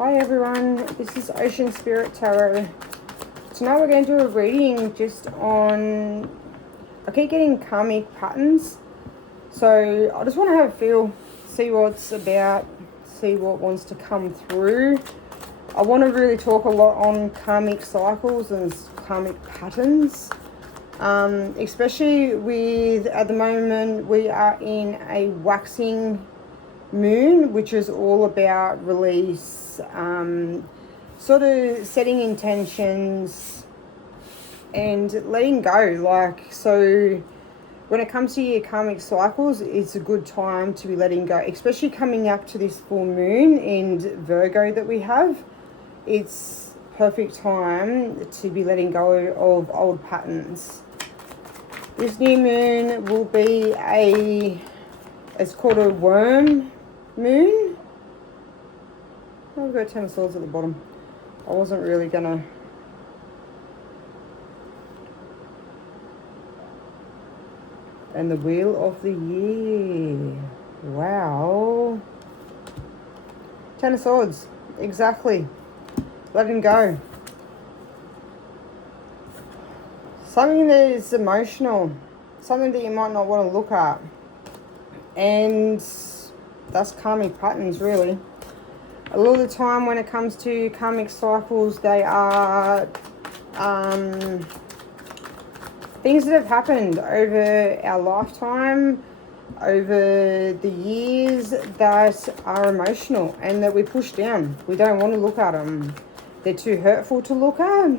Hi everyone, this is Ocean Spirit Tarot. Tonight we're going to do a reading just on, I keep getting karmic patterns. So I just want to have a feel, see what's about, see what wants to come through. I want to really talk a lot on karmic cycles and karmic patterns. Especially with, at the moment, we are in a waxing moon, which is all about release, sort of setting intentions and letting go. Like, so when it comes to your karmic cycles, it's a good time to be letting go, especially coming up to this full moon in Virgo that we have. It's perfect time to be letting go of old patterns. This new moon will be it's called a worm moon. Oh, we've got 10 of swords at the bottom. I wasn't really gonna. And the wheel of the year. Wow. 10 of swords. Exactly. Letting go. Something that is emotional. Something that you might not want to look at. And that's karmic patterns, really. A lot of the time when it comes to karmic cycles, they are things that have happened over our lifetime, over the years, that are emotional and that we push down. We don't want to look at them. They're too hurtful to look at.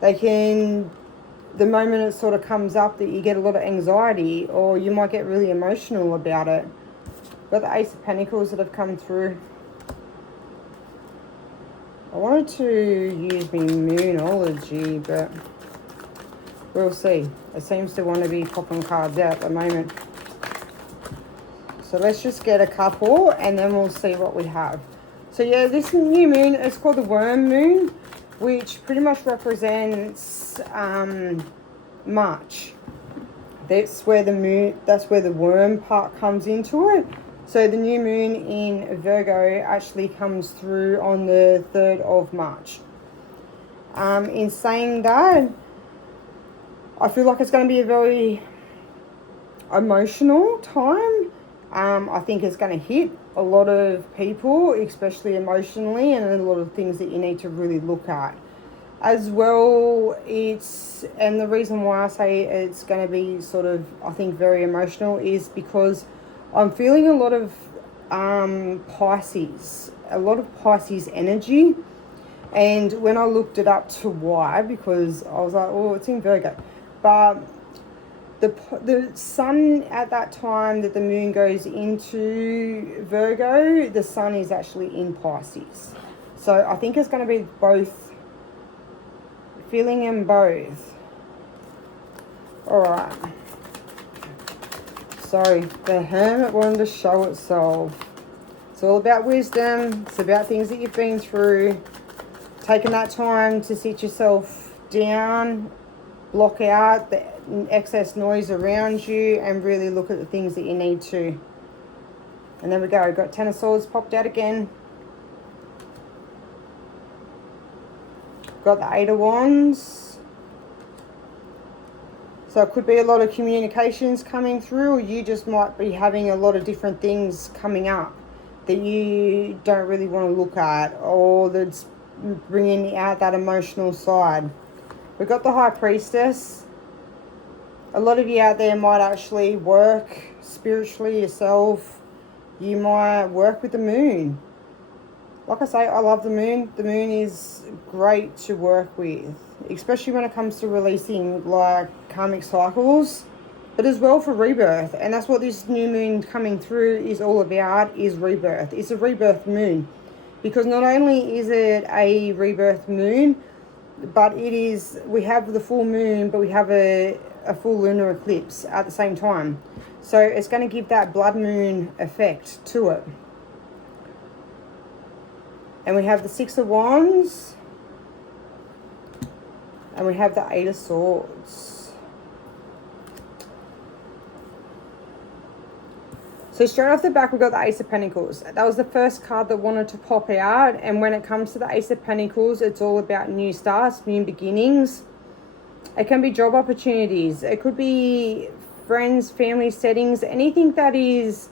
They can, the moment it sort of comes up, that you get a lot of anxiety, or you might get really emotional about it. Got the Ace of Pentacles that have come through. I wanted to use my Moonology, but we'll see. It seems to want to be popping cards out at the moment. So let's just get a couple and then we'll see what we have. So yeah, this new moon is called the worm moon, which pretty much represents March. That's where the worm part comes into it. So the new moon in Virgo actually comes through on the 3rd of March. In saying that, I feel like it's going to be a very emotional time. I think it's going to hit a lot of people, especially emotionally, and a lot of things that you need to really look at. As well, and the reason why I say it's going to be sort of, I think, very emotional is because I'm feeling a lot of Pisces energy. And when I looked it up to why, because I was like, oh, it's in Virgo. But the sun at that time that the moon goes into Virgo, the sun is actually in Pisces. So I think it's going to be both. Feeling in both. Alright. So, the Hermit wanted to show itself. It's all about wisdom. It's about things that you've been through. Taking that time to sit yourself down. Block out the excess noise around you. And really look at the things that you need to. And there we go. Got 10 of Swords popped out again. Got the 8 of Wands. So it could be a lot of communications coming through, or you just might be having a lot of different things coming up that you don't really want to look at, or that's bringing out that emotional side. We've got the High Priestess. A lot of you out there might actually work spiritually yourself. You might work with the moon. Like I say, I love the moon. The moon is great to work with, especially when it comes to releasing like karmic cycles, but as well for rebirth. And that's what this new moon coming through is all about, is rebirth. It's a rebirth moon, because not only is it a rebirth moon, but it is, we have the full moon, but we have a full lunar eclipse at the same time. So it's going to give that blood moon effect to it. And we have the 6 of Wands. And we have the 8 of Swords. So straight off the back, we've got the Ace of Pentacles. That was the first card that wanted to pop out. And when it comes to the Ace of Pentacles, it's all about new starts, new beginnings. It can be job opportunities. It could be friends, family settings, anything that is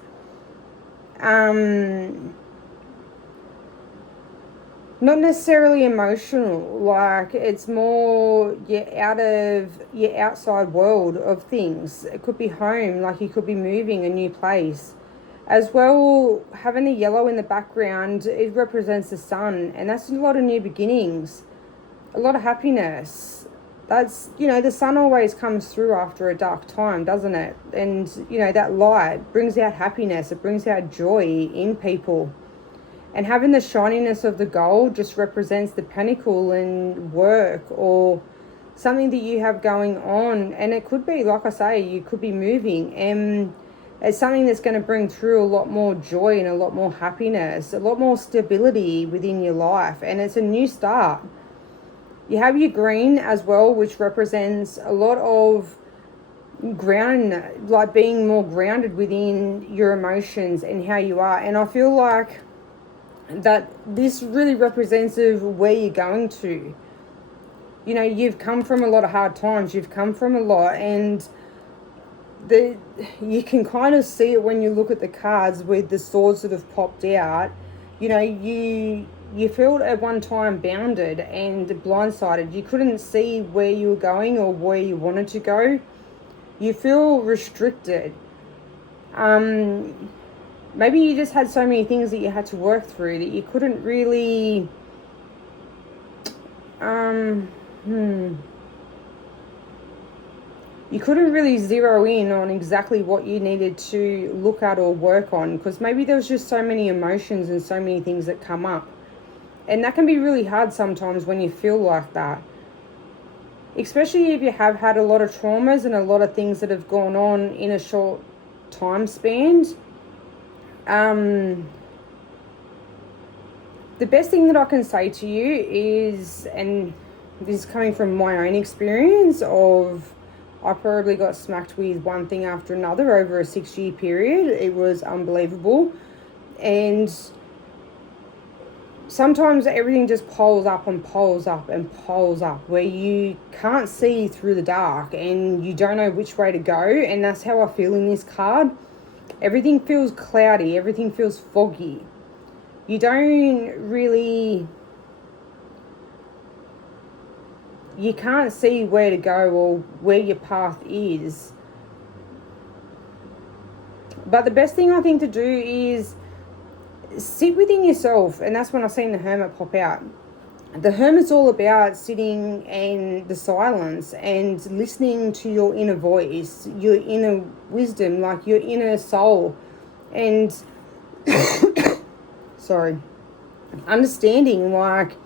not necessarily emotional. Like, it's more out of your outside world of things. It could be home, like you could be moving a new place. As well, having the yellow in the background, it represents the sun, and that's a lot of new beginnings, a lot of happiness. That's, you know, the sun always comes through after a dark time, doesn't it? And, you know, that light brings out happiness, it brings out joy in people. And having the shininess of the gold just represents the pinnacle in work or something that you have going on. And it could be, like I say, you could be moving. And it's something that's going to bring through a lot more joy and a lot more happiness, a lot more stability within your life. And it's a new start. You have your green as well, which represents a lot of ground, like being more grounded within your emotions and how you are. And I feel like that this really represents of where you're going to. You know, you've come from a lot of hard times, you've come from a lot, and you can kind of see it when you look at the cards with the swords that have popped out. You know, you felt at one time bounded and blindsided. You couldn't see where you were going or where you wanted to go. You feel restricted. Maybe you just had so many things that you had to work through that you couldn't really, you couldn't really zero in on exactly what you needed to look at or work on, because maybe there was just so many emotions and so many things that come up. And that can be really hard sometimes when you feel like that. Especially if you have had a lot of traumas and a lot of things that have gone on in a short time span. The best thing that I can say to you is, and this is coming from my own experience of, I probably got smacked with one thing after another over a 6-year period. It was unbelievable. And sometimes everything just piles up and piles up and piles up, where you can't see through the dark and you don't know which way to go. And that's how I feel in this card. Everything feels cloudy. Everything feels foggy. You don't really... You can't see where to go or where your path is. But the best thing I think to do is sit within yourself. And that's when I've seen the Hermit pop out. The Hermit's all about sitting in the silence and listening to your inner voice, your inner wisdom, like your inner soul. And, sorry, understanding like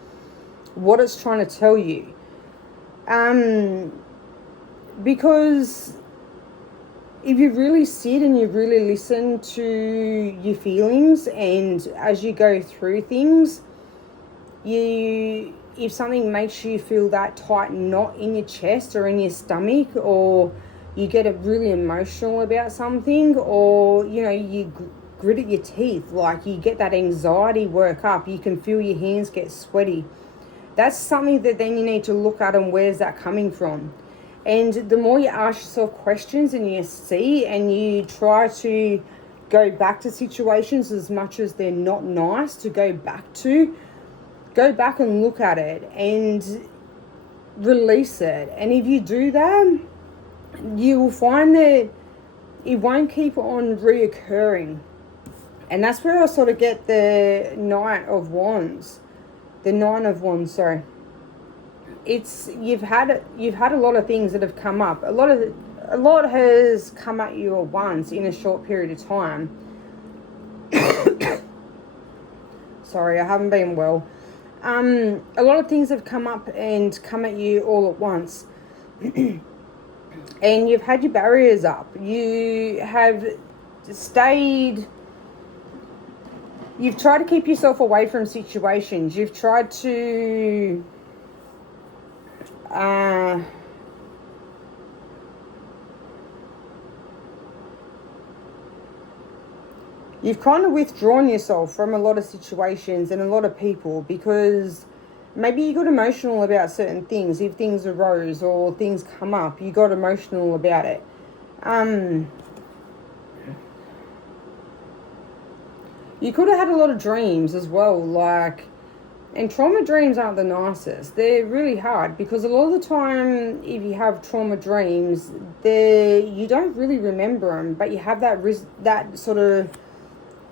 what it's trying to tell you. Because if you really sit and you really listen to your feelings, and as you go through things, if something makes you feel that tight knot in your chest or in your stomach, or you get really emotional about something, or, you know, you grit your teeth, like you get that anxiety work up, you can feel your hands get sweaty. That's something that then you need to look at, and where's that coming from? And the more you ask yourself questions and you see and you try to go back to situations as much as they're not nice to go back and look at it and release it. And if you do that, you will find that it won't keep on reoccurring. And that's where I sort of get the Knight of Wands. The Nine of Wands, sorry. It's you've had a lot of things that have come up. A lot has come at you at once in a short period of time. Sorry, I haven't been well. A lot of things have come up and come at you all at once. And you've had your barriers up. You have stayed... You've tried to keep yourself away from situations. You've tried to... You've kind of withdrawn yourself from a lot of situations and a lot of people because maybe you got emotional about certain things. If things arose or things come up, you got emotional about it. You could have had a lot of dreams as well, like, and trauma dreams aren't the nicest. They're really hard because a lot of the time, if you have trauma dreams, you don't really remember them, but you have that sort of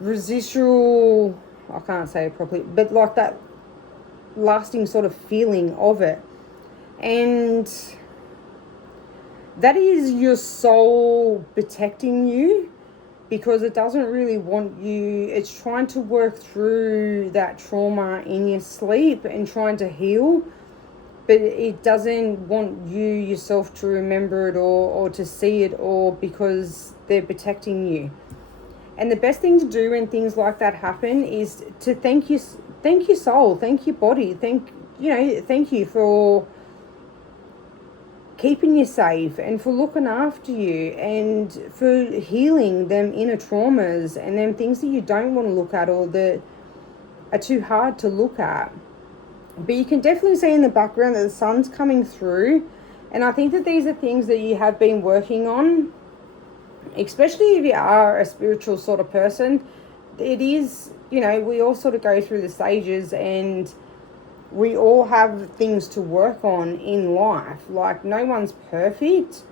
residual, I can't say it properly, but like that lasting sort of feeling of it. And that is your soul protecting you because it doesn't really want you, it's trying to work through that trauma in your sleep and trying to heal, but it doesn't want you yourself to remember it or to see it all because they're protecting you. And the best thing to do when things like that happen is to thank your soul, thank your body, thank you for keeping you safe and for looking after you and for healing them inner traumas and them things that you don't want to look at or that are too hard to look at. But you can definitely see in the background that the sun's coming through, and I think that these are things that you have been working on, especially if you are a spiritual sort of person. It is, we all sort of go through the stages and we all have things to work on in life. Like, no one's perfect.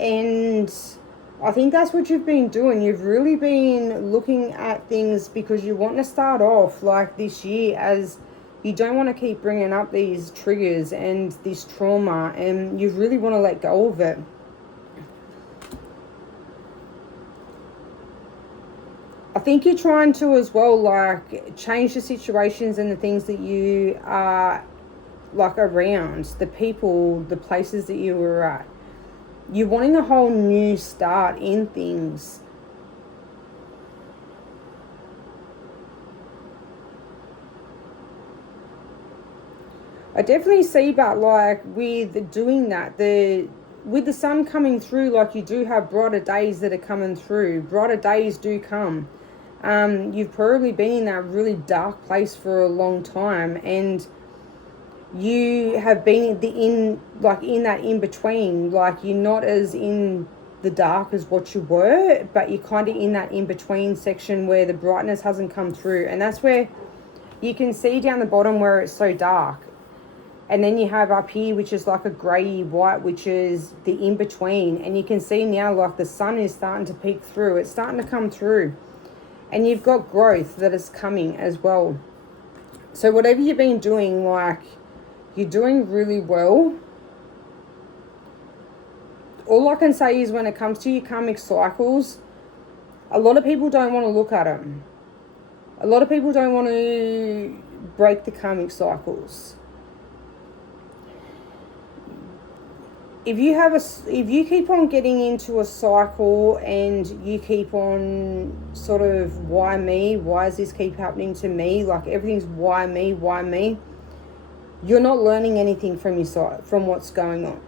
And I think that's what you've been doing. You've really been looking at things because you want to start off like this year as you don't want to keep bringing up these triggers and this trauma, and you really want to let go of it. I think you're trying to as well, like, change the situations and the things that you are, like, around, the people, the places that you were at. You're wanting a whole new start in things. I definitely see, but like with doing that, with the sun coming through, like, you do have brighter days that are coming through. Brighter days do come. You've probably been in that really dark place for a long time, and you have been in that in between. Like, you're not as in the dark as what you were, but you're kind of in that in between section where the brightness hasn't come through, and that's where you can see down the bottom where it's so dark. And then you have up here, which is like a grey white, which is the in between, and you can see now, like, the sun is starting to peek through. It's starting to come through. And you've got growth that is coming as well. So whatever you've been doing, like, you're doing really well. All I can say is when it comes to your karmic cycles, a lot of people don't want to look at them. A lot of people don't want to break the karmic cycles. If you keep on getting into a cycle and you keep on sort of, why me? Why does this keep happening to me? Like, everything's why me? Why me? You're not learning anything from your side, from what's going on.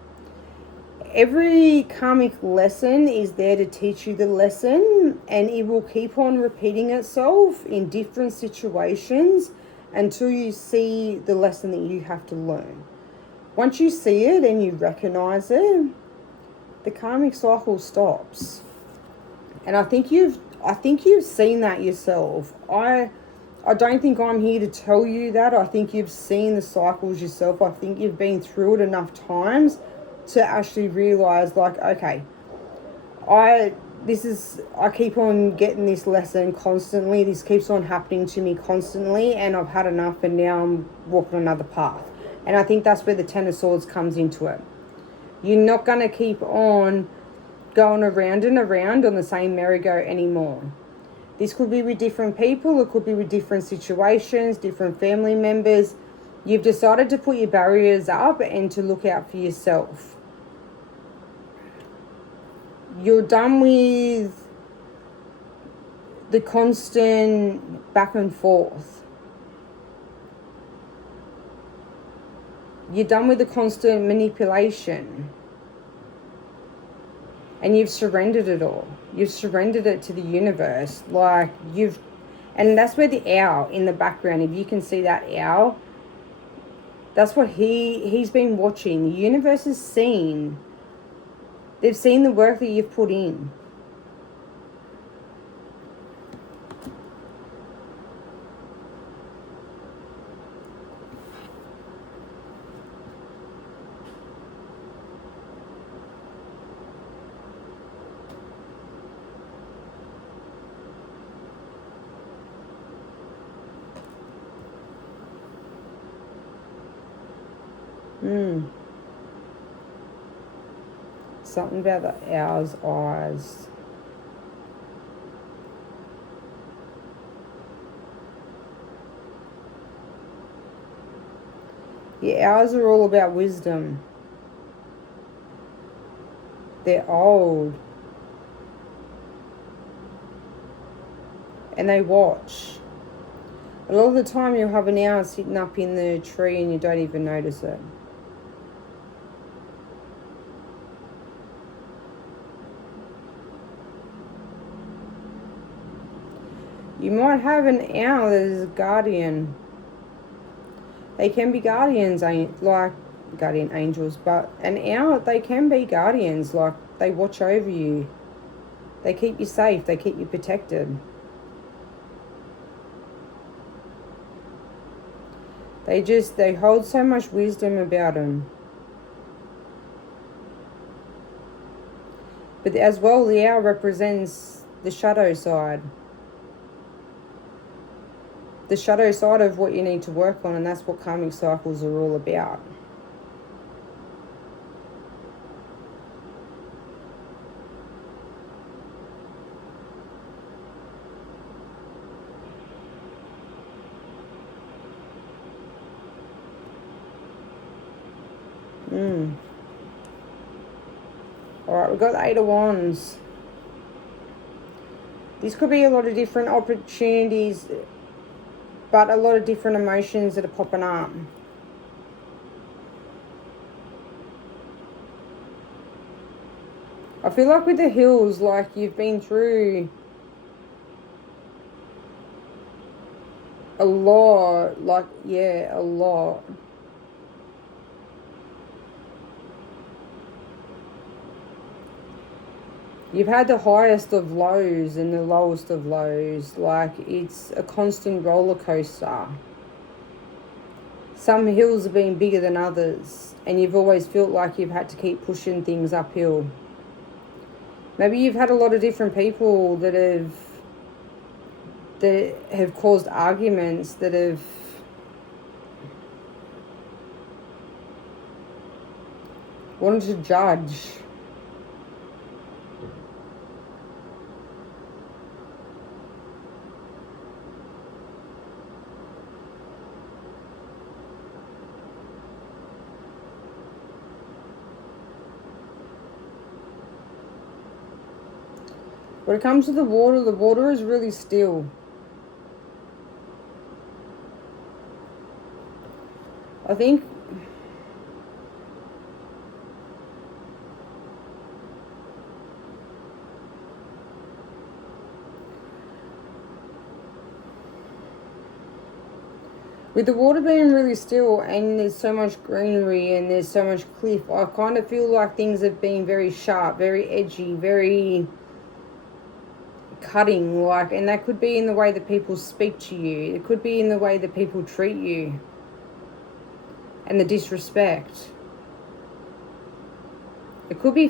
Every karmic lesson is there to teach you the lesson, and it will keep on repeating itself in different situations until you see the lesson that you have to learn. Once you see it and you recognize it, the karmic cycle stops. And I think you've seen that yourself. I don't think I'm here to tell you that. I think you've seen the cycles yourself. I think you've been through it enough times to actually realize, like, okay, I keep on getting this lesson constantly. This keeps on happening to me constantly, and I've had enough, and now I'm walking another path. And I think that's where the Ten of Swords comes into it. You're not going to keep on going around and around on the same merry-go anymore. This could be with different people. It could be with different situations, different family members. You've decided to put your barriers up and to look out for yourself. You're done with the constant back and forth. You're done with the constant manipulation. And you've surrendered it all. You've surrendered it to the universe. Like and that's where the owl in the background, if you can see that owl, that's what he's been watching. The universe has seen. They've seen the work that you've put in. Something about the owl's eyes. The owls are all about wisdom. They're old. And they watch. A lot of the time you'll have an owl sitting up in the tree and you don't even notice it. You might have an owl that is a guardian. They can be guardians, like guardian angels, but an owl, they can be guardians, like they watch over you. They keep you safe, they keep you protected. They hold so much wisdom about them. But as well, the owl represents the shadow side. The shadow side of what you need to work on, and that's what karmic cycles are all about. Alright, we've got the Eight of Wands. This could be a lot of different opportunities, but a lot of different emotions that are popping up. I feel like with the hills, like you've been through a lot, like, yeah, a lot. You've had the highest of lows and the lowest of lows. Like, it's a constant roller coaster. Some hills have been bigger than others, and you've always felt like you've had to keep pushing things uphill. Maybe you've had a lot of different people that have caused arguments, that have wanted to judge. When it comes to the water is really still. I think with the water being really still and there's so much greenery and there's so much cliff, I kind of feel like things have been very sharp, very edgy, very cutting, like, and that could be in the way that people speak to you. It could be in the way that people treat you and the disrespect. It could be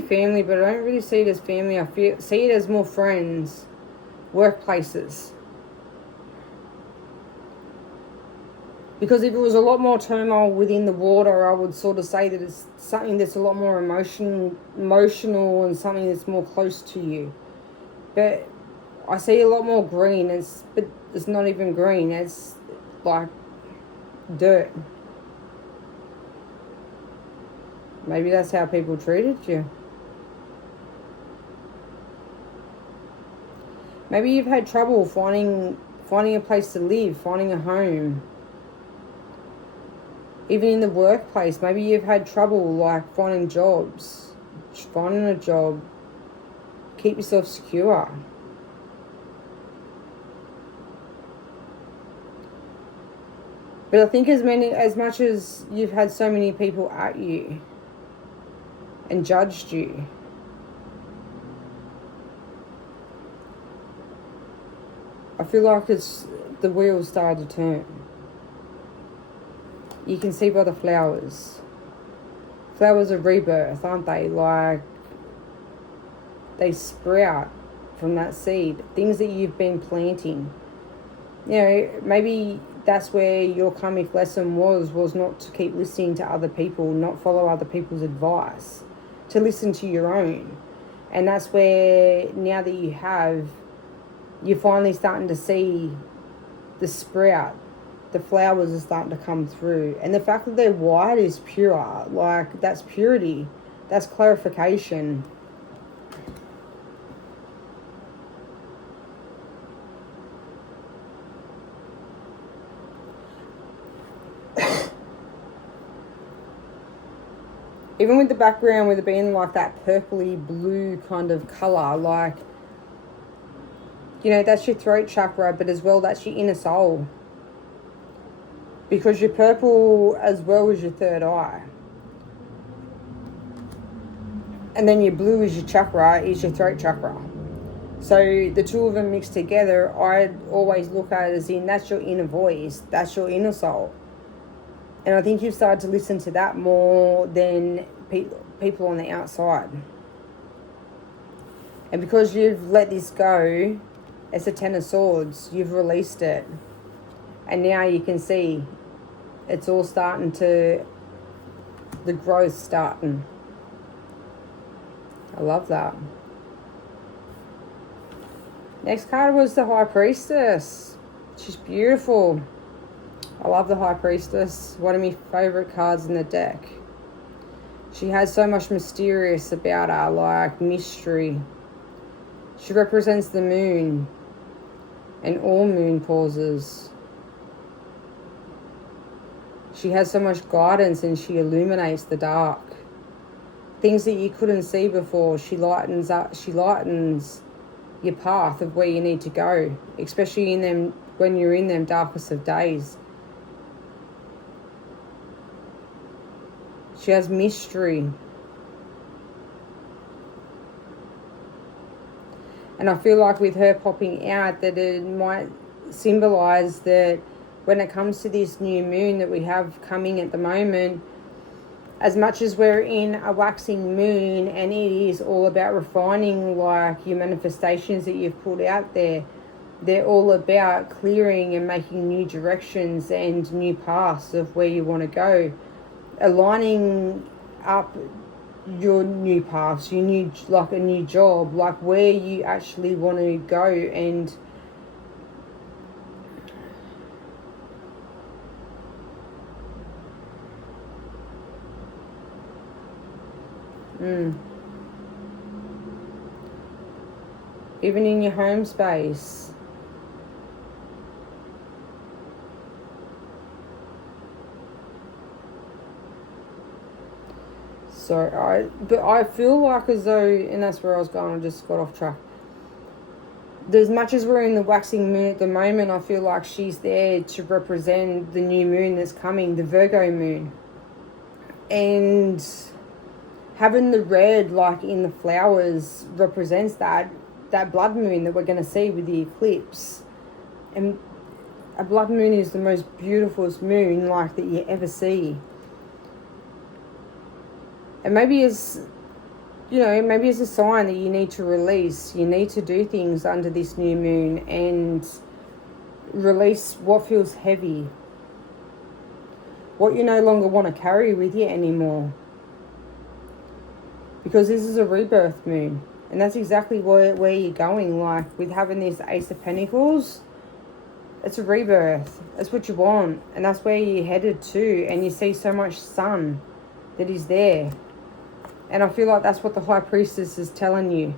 family, but I don't really see it as family. I see it as more friends, workplaces. Because if it was a lot more turmoil within the water, I would sort of say that it's something that's a lot more emotional and something that's more close to you. But I see a lot more green, but it's not even green, it's like dirt. Maybe that's how people treated you. Maybe you've had trouble finding a place to live, finding a home. Even in the workplace, maybe you've had trouble like finding jobs. finding a job, keep yourself secure. But I think as much as you've had so many people at you and judged you, I feel like the wheels started to turn. You can see by the flowers. Flowers of rebirth, aren't they? Like, they sprout from that seed. Things that you've been planting. You know, maybe that's where your karmic lesson was not to keep listening to other people, not follow other people's advice, to listen to your own. And that's where, now that you have, you're finally starting to see the sprout. The flowers are starting to come through. And the fact that they're white is pure. Like, that's purity. That's clarification. Even with the background, with it being like that purpley blue kind of colour, like, you know, that's your throat chakra, but as well, that's your inner soul. Because your purple as well as your third eye. And then your blue is your chakra, is your throat chakra. So the two of them mixed together, I'd always look at it as in, that's your inner voice, that's your inner soul. And I think you've started to listen to that more than people on the outside. And because you've let this go, it's a 10 of swords. You've released it. And now you can see it's all starting to, the growth starting. I love that. Next card was the High Priestess. She's beautiful. I love the High Priestess. One of my favourite cards in the deck. She has so much mysterious about her, like mystery. She represents the moon and all moon pauses. She has so much guidance and she illuminates the dark. Things that you couldn't see before, she lightens up. She lightens your path of where you need to go, especially in them when you're in them darkest of days. She has mystery. And I feel like with her popping out that it might symbolize that when it comes to this new moon that we have coming at the moment, as much as we're in a waxing moon and it is all about refining like your manifestations that you've put out there, they're all about clearing and making new directions and new paths of where you want to go. Aligning up your new paths, your new, like a new job, like where you actually want to go. And even in your home space. So I feel like as though, and that's where I was going, I just got off track. As much as we're in the waxing moon at the moment, I feel like she's there to represent the new moon that's coming, the Virgo moon. And having the red like in the flowers represents that blood moon that we're going to see with the eclipse. And a blood moon is the most beautiful moon like that you ever see. And maybe it's, you know, maybe it's a sign that you need to release. You need to do things under this new moon and release what feels heavy. What you no longer want to carry with you anymore. Because this is a rebirth moon. And that's exactly where you're going. Like with having this Ace of Pentacles, it's a rebirth. That's what you want. And that's where you're headed to. And you see so much sun that is there. And I feel like that's what the High Priestess is telling you.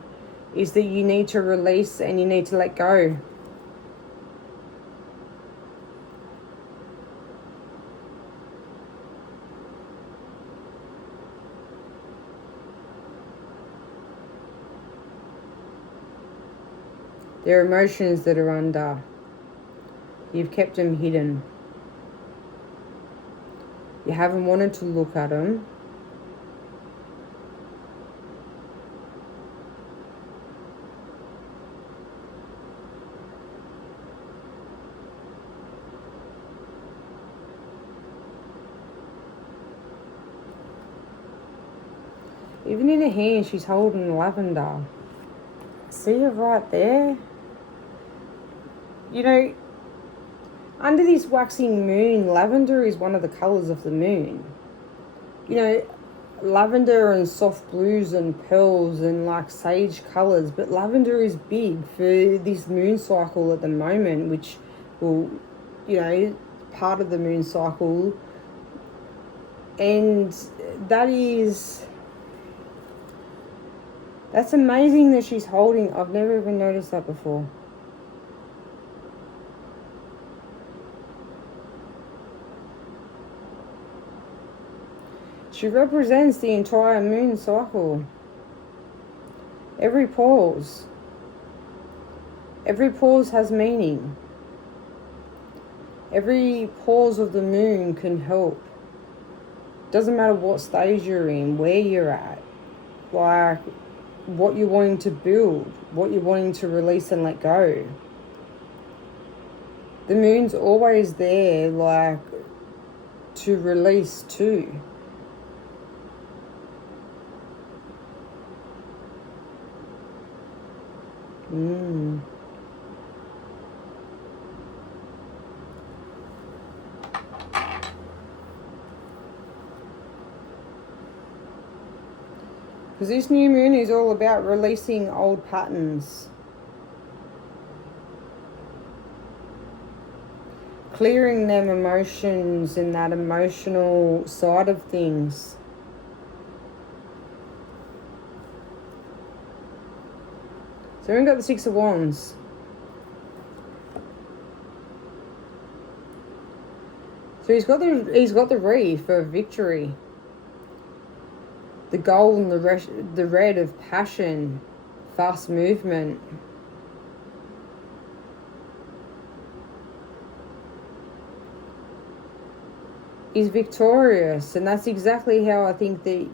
Is that you need to release and you need to let go. There are emotions that are under. You've kept them hidden. You haven't wanted to look at them. Even in her hand, she's holding lavender. See it right there? You know, under this waxing moon, lavender is one of the colours of the moon. You know, lavender and soft blues and pearls and like sage colours, but lavender is big for this moon cycle at the moment, which will, you know, part of the moon cycle. And that's amazing that she's holding. I've never even noticed that before. She represents the entire moon cycle. Every pause. Every pause has meaning. Every pause of the moon can help. Doesn't matter what stage you're in, where you're at, like what you're wanting to build, what you're wanting to release and let go. The moon's always there, like, to release too. Because this new moon is all about releasing old patterns. Clearing them emotions and that emotional side of things. So we've got the Six of Wands. So he's got the wreath of victory. The gold and the red of passion, fast movement. He's victorious, and that's exactly how I think that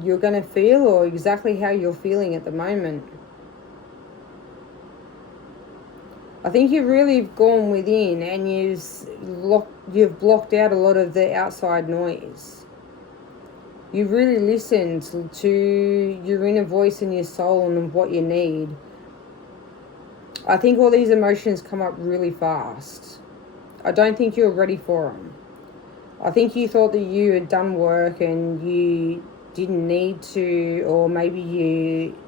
you're going to feel, or exactly how you're feeling at the moment. I think you've really gone within and you've blocked out a lot of the outside noise. You've really listened to your inner voice and your soul and what you need. I think all these emotions come up really fast. I don't think you're ready for them. I think you thought that you had done work and you didn't need to, or maybe you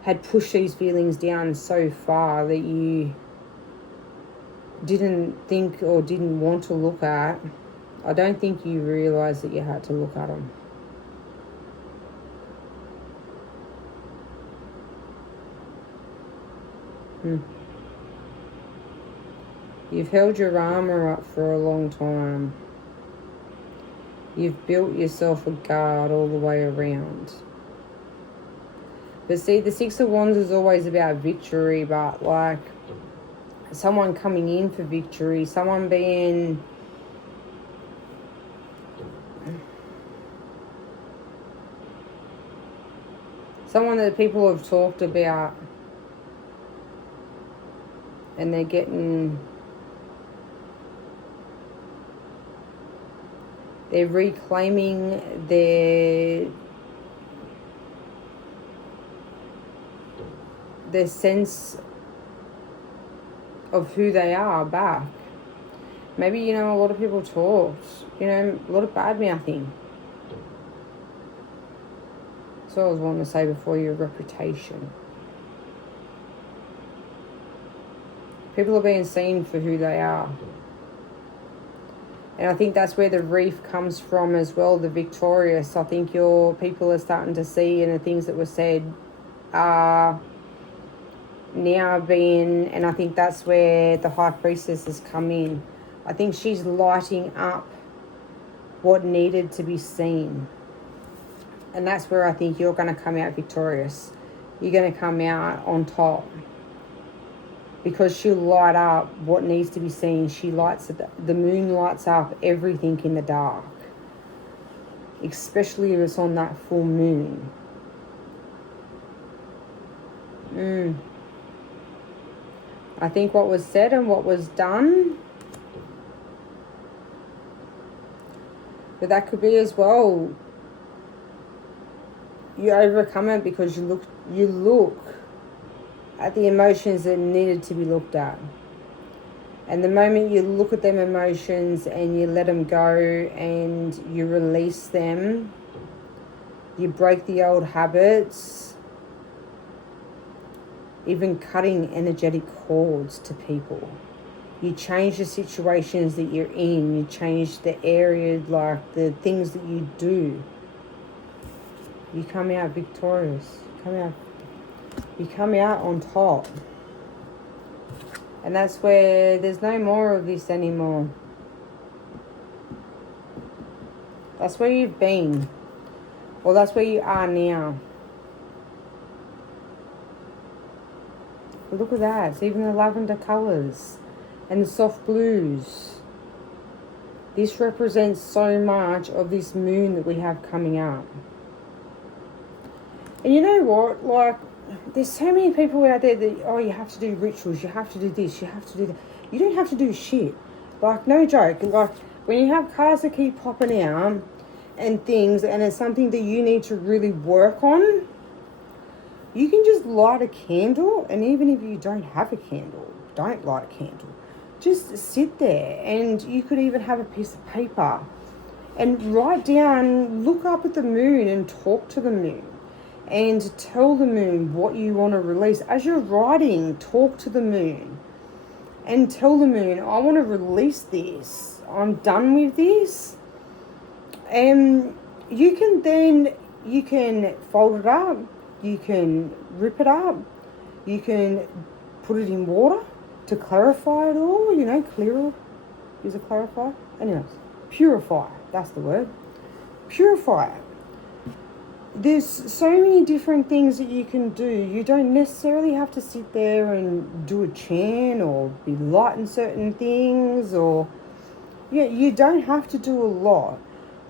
had pushed these feelings down so far that you didn't think or didn't want to look at. I don't think you realised that you had to look at them. You've held your armour up for a long time. You've built yourself a guard all the way around. But see, the Six of Wands is always about victory, but like someone coming in for victory, someone being someone that people have talked about, and they're reclaiming their sense of who they are back. Maybe, you know, a lot of people talked, you know, a lot of bad mouthing. That's what I was wanting to say before, your reputation. People are being seen for who they are. And I think that's where the wreath comes from as well, the victorious. I think your people are starting to see, and the things that were said are now being, and I think that's where the High Priestess has come in. I think she's lighting up what needed to be seen. And that's where I think you're going to come out victorious. You're going to come out on top. because she'll light up what needs to be seen. She lights it, the moon lights up everything in the dark, especially if it's on that full moon. I think what was said and what was done, but that could be as well, you overcome it because you look at the emotions that needed to be looked at. And the moment you look at them emotions and you let them go and you release them, you break the old habits, even cutting energetic cords to people. You change the situations that you're in. You change the area, like the things that you do. You come out victorious. You come out on top. And that's where there's no more of this anymore. That's where you've been. Or that's where you are now. Look at that. It's even the lavender colours and the soft blues. This represents so much of this moon that we have coming up. And you know what? Like, there's so many people out there that, oh, you have to do rituals, you have to do this, you have to do that. You don't have to do shit. Like, no joke. Like, when you have cards that keep popping out and things, and it's something that you need to really work on, you can just light a candle. And even if you don't have a candle, don't light a candle. Just sit there, and you could even have a piece of paper and write down, look up at the moon and talk to the moon. And tell the moon what you want to release. As you're writing, talk to the moon. And tell the moon, I want to release this. I'm done with this. And you can fold it up. You can rip it up. You can put it in water to clarify it all. You know, clear. Use a clarifier. Anyways, purify. That's the word. Purify it. There's so many different things that you can do. You don't necessarily have to sit there and do a chant or be lighting certain things, or you don't have to do a lot.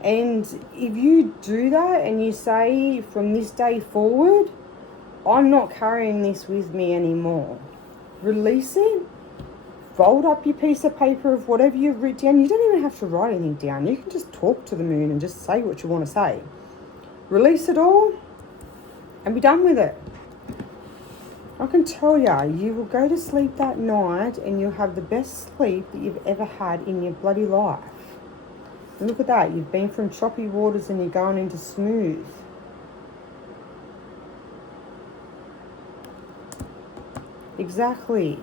And if you do that and you say, from this day forward, I'm not carrying this with me anymore, release it. Fold up your piece of paper of whatever you've written down. You don't even have to write anything down. You can just talk to the moon and just say what you want to say. Release it all and be done with it. I can tell you will go to sleep that night and you'll have the best sleep that you've ever had in your bloody life. And look at that. You've been from choppy waters and you're going into smooth. Exactly.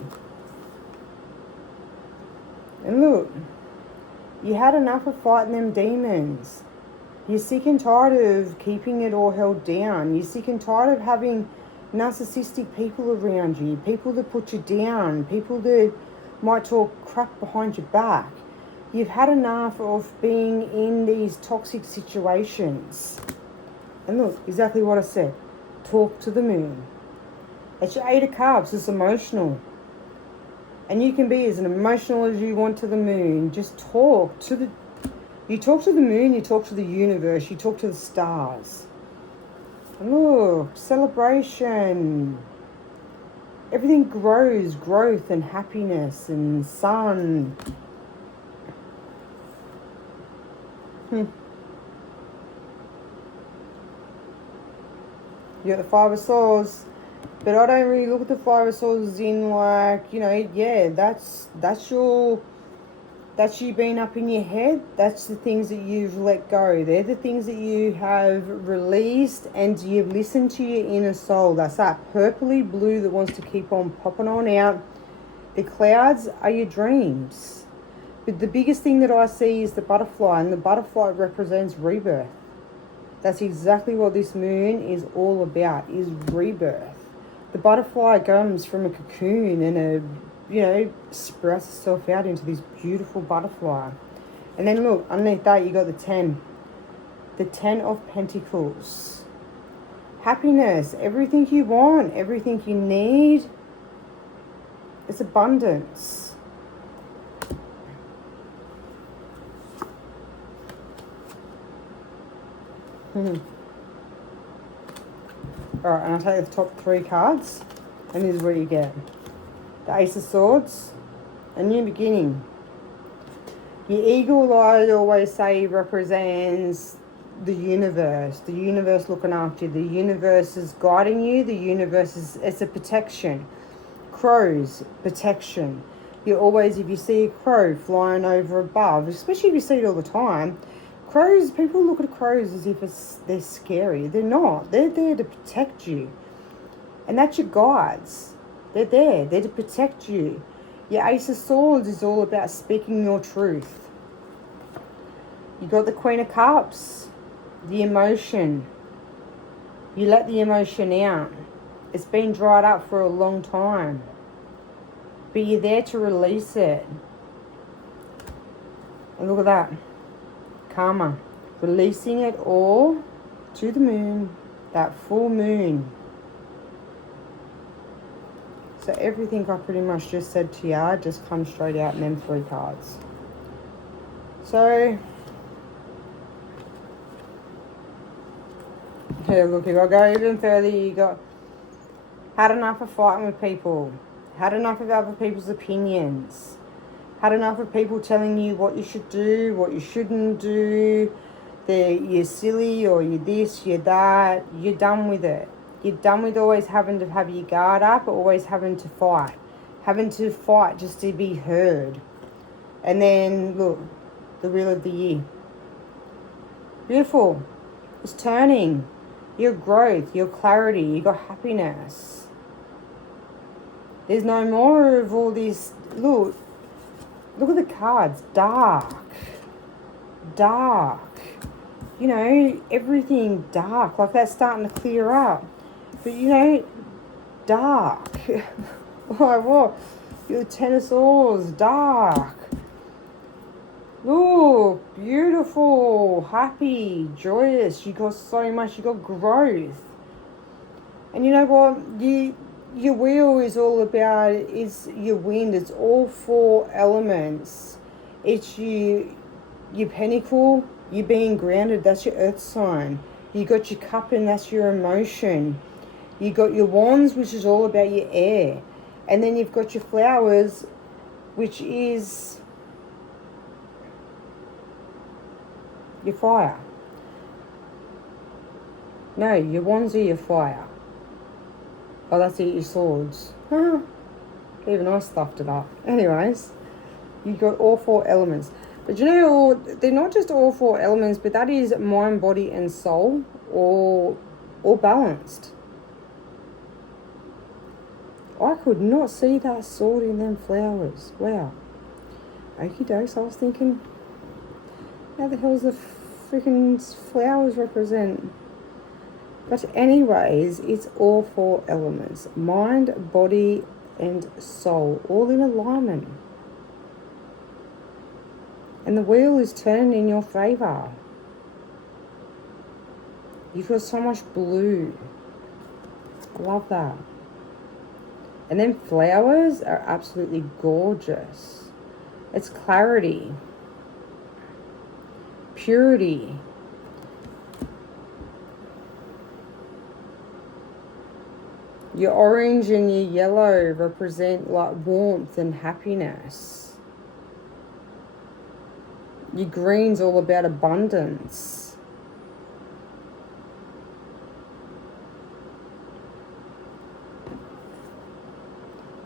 And look, you had enough of fighting them demons. You're sick and tired of keeping it all held down. You're sick and tired of having narcissistic people around you, people that put you down, people that might talk crap behind your back. You've had enough of being in these toxic situations. And look, exactly what I said. Talk to the moon. It's your 8 of Cups. It's emotional. And you can be as emotional as you want to the moon. Just talk to the... You talk to the moon, you talk to the universe, you talk to the stars. And look, celebration. Everything grows, growth and happiness and sun. You got the 5 of Swords. But I don't really look at the 5 of Swords in like, you know, yeah, that's you being up in your head. That's the things that you've let go. They're the things that you have released and you've listened to your inner soul. That's that purpley blue that wants to keep on popping on out. The clouds are your dreams. But the biggest thing that I see is the butterfly, and the butterfly represents rebirth. That's exactly what this moon is all about, is rebirth. The butterfly comes from a cocoon and sprouts itself out into this beautiful butterfly. And then look, underneath that you got the 10. The 10 of Pentacles. Happiness, everything you want, everything you need. It's abundance. Alright, and I'll take the top 3 cards. And this is what you get. The Ace of Swords. A new beginning. Your eagle, I always say, represents the universe looking after you. The universe is guiding you. The universe is, it's a protection. Crows, protection. You always, if you see a crow flying over above, especially if you see it all the time, crows, people look at crows as if they're scary. They're not. They're there to protect you. And that's your guides. They're there. They're to protect you. Your Ace of Swords is all about speaking your truth. You got the Queen of Cups. The emotion. You let the emotion out. It's been dried up for a long time. But you're there to release it. And look at that. Karma. Releasing it all to the moon. That full moon. So everything I pretty much just said to you just comes straight out in them 3 cards. So, yeah, look, if I go even further, you got had enough of fighting with people. Had enough of other people's opinions. Had enough of people telling you what you should do, what you shouldn't do. You're silly or you're this, you're that. You're done with it. You're done with always having to have your guard up, or always having to fight. Having to fight just to be heard. And then, look, the Wheel of the Year. Beautiful. It's turning. Your growth, your clarity, you got happiness. There's no more of all this. Look at the cards. Dark. Dark. You know, everything dark. Like that's starting to clear up. But, you know, dark. Like what? Your 10 of Swords, dark. Look, beautiful, happy, joyous. You got so much, you got growth. And you know what? Your wheel is all about, is your wind. It's all 4 elements. It's your pentacle, you being grounded, that's your earth sign. You got your cup, and that's your emotion. You got your wands, which is all about your air. And then you've got your flowers, which is your fire. No, your wands are your fire. Oh, that's it, your swords. Even I stuffed it up. Anyways, you got all 4 elements. But you know, they're not just all 4 elements, but that is mind, body, and soul, all balanced. I could not see that sword in them flowers. Wow. Okie dokes, I was thinking, how the hell does the freaking flowers represent? But anyways, it's all 4 elements. Mind, body, and soul, all in alignment. And the wheel is turning in your favour. You've got so much blue. Love that. And then flowers are absolutely gorgeous. It's clarity. Purity. Your orange and your yellow represent like warmth and happiness. Your green's all about abundance.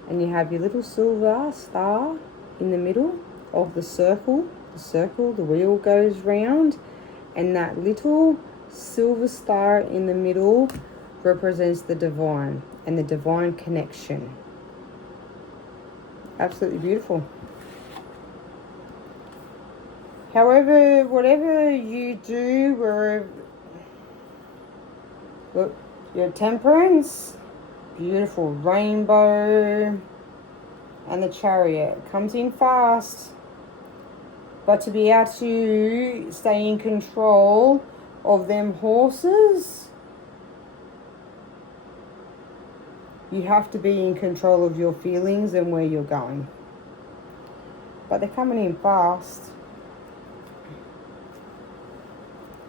And you have your little silver star in the middle of the circle. The wheel goes round, and that little silver star in the middle represents the divine and the divine connection. Absolutely beautiful. However, whatever you do, wherever, look, your temperance, beautiful rainbow, and the Chariot comes in fast. But to be able to stay in control of them horses, You have to be in control of your feelings and where you're going. But they're coming in fast.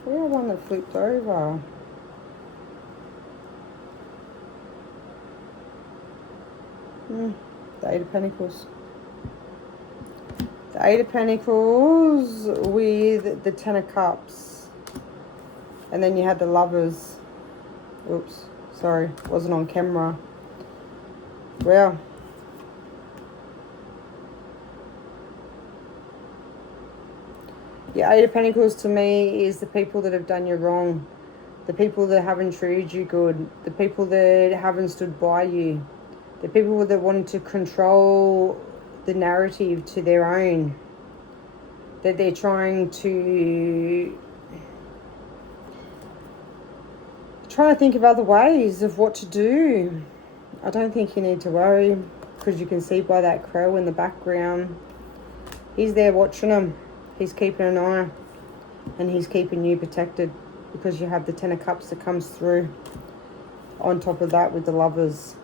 We had one that flipped over. The Eight of Pentacles. The Eight of Pentacles with the Ten of Cups. And then you had the Lovers. Oops, sorry, wasn't on camera. Well. The Eight of Pentacles to me is the people that have done you wrong. The people that haven't treated you good. The people that haven't stood by you. The people that wanted to control the narrative to their own. That they're trying to think of other ways of what to do. I don't think you need to worry, because you can see by that crow in the background. He's there watching them. He's keeping an eye, and he's keeping you protected, because you have the Ten of Cups that comes through on top of that with the Lovers.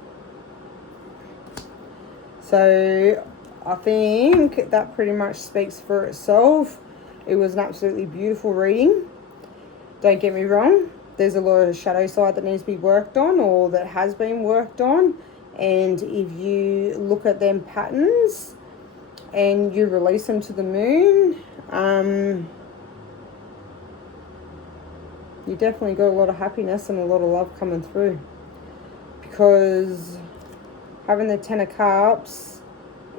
So I think that pretty much speaks for itself. It was an absolutely beautiful reading. Don't get me wrong. There's a lot of shadow side that needs to be worked on, or that has been worked on. And if you look at them patterns and you release them to the moon, you definitely got a lot of happiness and a lot of love coming through. Because having the Ten of Cups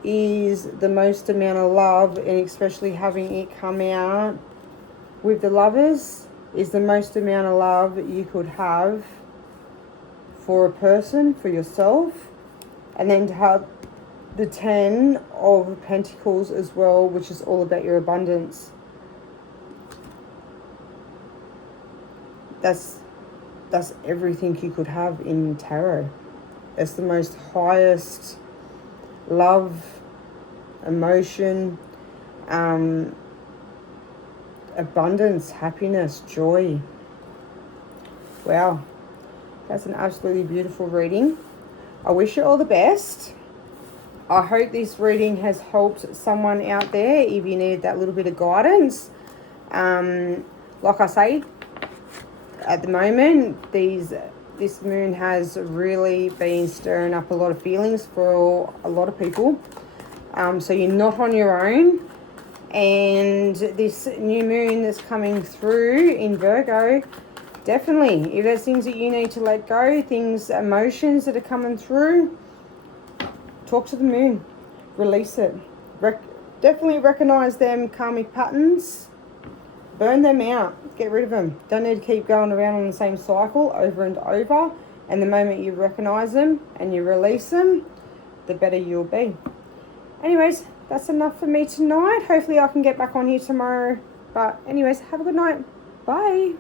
is the most amount of love, and especially having it come out with the Lovers is the most amount of love you could have for a person, for yourself. And then to have the Ten of Pentacles as well, which is all about your abundance. That's everything you could have in tarot. It's the most highest love, emotion, abundance, happiness, joy. Wow, that's an absolutely beautiful reading. I wish you all the best. I hope this reading has helped someone out there if you need that little bit of guidance. Like I say, at the moment, this moon has really been stirring up a lot of feelings for a lot of people. So you're not on your own. And this new moon that's coming through in Virgo, definitely, if there's things that you need to let go, emotions that are coming through, talk to the moon, release it. Definitely recognize them karmic patterns, burn them out, get rid of them. Don't need to keep going around on the same cycle over and over. And the moment you recognize them and you release them, the better you'll be. Anyways, that's enough for me tonight. Hopefully I can get back on here tomorrow. But anyways, have a good night. Bye.